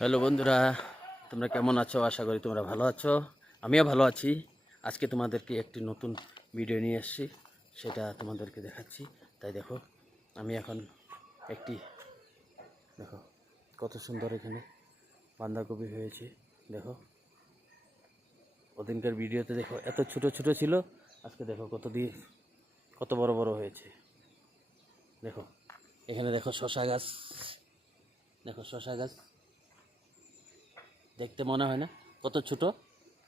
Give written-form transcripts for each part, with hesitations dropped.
Hello বন্ধুরা, তোমরা কেমন আছো? আশা করি তোমরা ভালো আছো। আমিও ভালো আছি। আজকে তোমাদেরকে একটি নতুন ভিডিও নিয়ে এসেছি, সেটা তোমাদেরকে দেখাচ্ছি। তাই দেখো, আমি এখন দেখো কত সুন্দর এখানে বাঁধাকপি হয়েছে। দেখো, ওদিনকার ভিডিওতে দেখো এত ছোট ছোট ছিল, আজকে দেখো কত বড় বড় হয়েছে। দেখো এখানে দেখো শসা গাছ, দেখো শসা গাছ দেখতে মনে হয় না কত ছোট?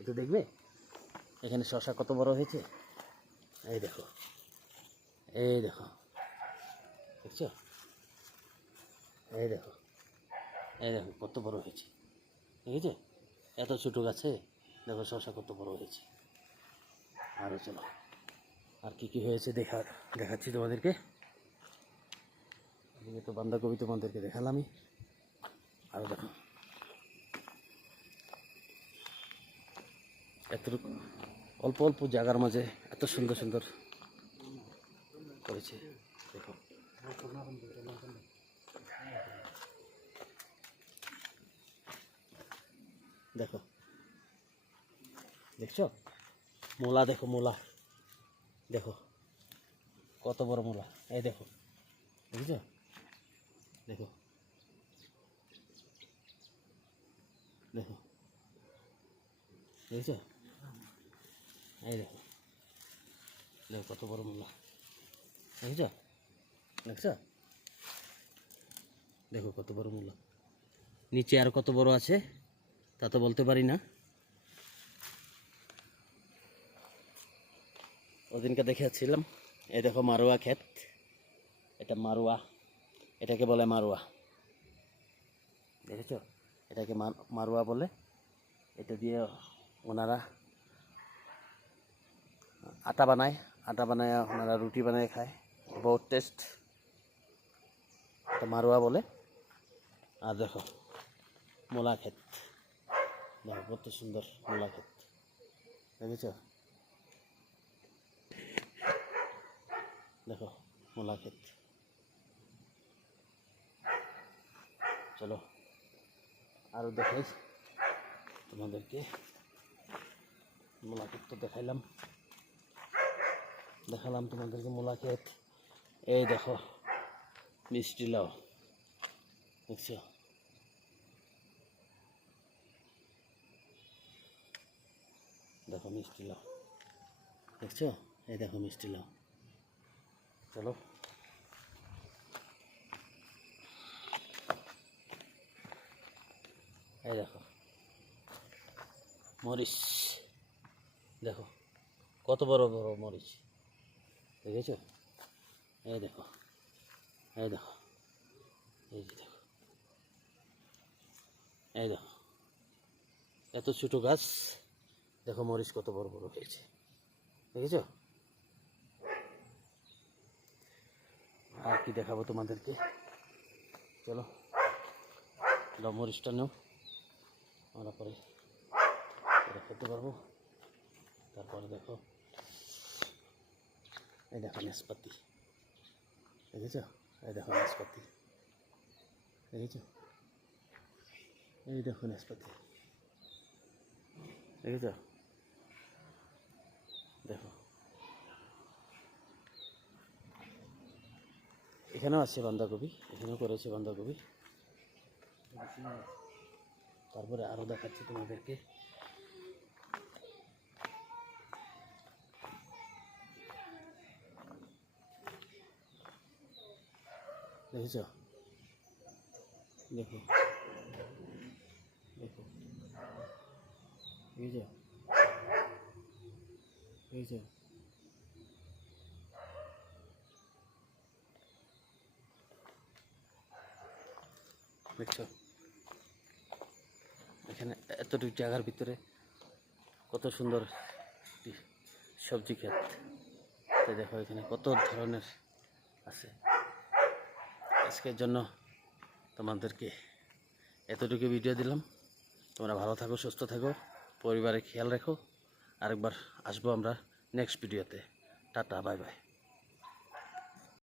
একটু দেখবে এখানে শসা কত বড় হয়েছে। এই দেখো, এই দেখো, দেখছো? এই দেখো, এই দেখো কত বড় হয়েছে, দেখেছো? এত ছোট গাছে দেখো শসা কত বড় হয়েছে। আরও চলো, আর কি কি হয়েছে দেখাচ্ছি তোমাদেরকে। এদিকে তো বাঁধাকপি তোমাদেরকে দেখালামই। আরও দেখো, এতটুকু অল্প অল্প জায়গার মাঝে এত সুন্দর সুন্দর করেছে। দেখো, দেখো, দেখছো? মূলা দেখো, মূলা দেখো কত বড় মূলা। এই দেখো, বুঝছো? দেখো, দেখো, দেখছো? এই দেখো, দেখো কত বড় মূলা, দেখছো? দেখছো? দেখো কত বড় মূলা। নিচে আর কত বড় আছে তা তো বলতে পারি না। ওদিনকে দেখাচ্ছিলাম। এই দেখো মারুয়া ক্ষেত, এটা মারুয়া, এটাকে বলে মারুয়া। দেখেছো? এটাকে মারুয়া বলে। এটা দিয়ে ওনারা আটা বানায়, ওনারা রুটি বানায় খায়, বহুত টেস্ট। এটা মারুয়া বলে। আর দেখো মূলা ক্ষেত, দেখো কত সুন্দর মূলা ক্ষেত, দেখেছো? দেখো মূলা ক্ষেত। চলো আরও দেখাই তোমাদেরকে। মূলা ক্ষেত তো দেখালাম তোমাদেরকে মূলা ক্ষেত। এই দেখো মিষ্টি লাউ, দেখছো? দেখো মিষ্টি লাউ, দেখছো? এই দেখো মিষ্টি লাউ। চলো এই দেখো মরিচ, দেখো কত বড় বড় মরিচ, দেখেছো? এই দেখো, এই দেখো, এই যে দেখো, এই দেখো এত ছোটো গাছ, দেখো মরিচ কত বড় বড় হয়েছে, দেখেছো? আর কি দেখাবো তোমাদেরকে? চলো মরিচটা নেও, আমরা পরে খেতে পারবো। তারপরে দেখো, এই দেখো নাশপাতি, দেখেছো? এই দেখো নাশপাতি, দেখেছো? এই দেখো নাশপাতি, দেখেছো? দেখো এখানেও আছে বাঁধাকপি, এখানেও করেছে বাঁধাকপি। তারপরে আরও দেখাচ্ছি তোমাদেরকে। দেখেছ? দেখো, দেখো, দেখেছ? দেখেছ? দেখছো? এখানে এতটুকু জায়গার ভিতরে কত সুন্দর সবজি ক্ষেত। তো দেখো এখানে কত ধরনের আছে। আজকের জন্য তোমাদেরকে এতটুকু ভিডিও দিলাম। তোমরা ভালো থাকো, সুস্থ থাকো, পরিবারের খেয়াল রাখো। আরেকবার আসবো আমরা নেক্সট ভিডিওতে। Tata, bye bye.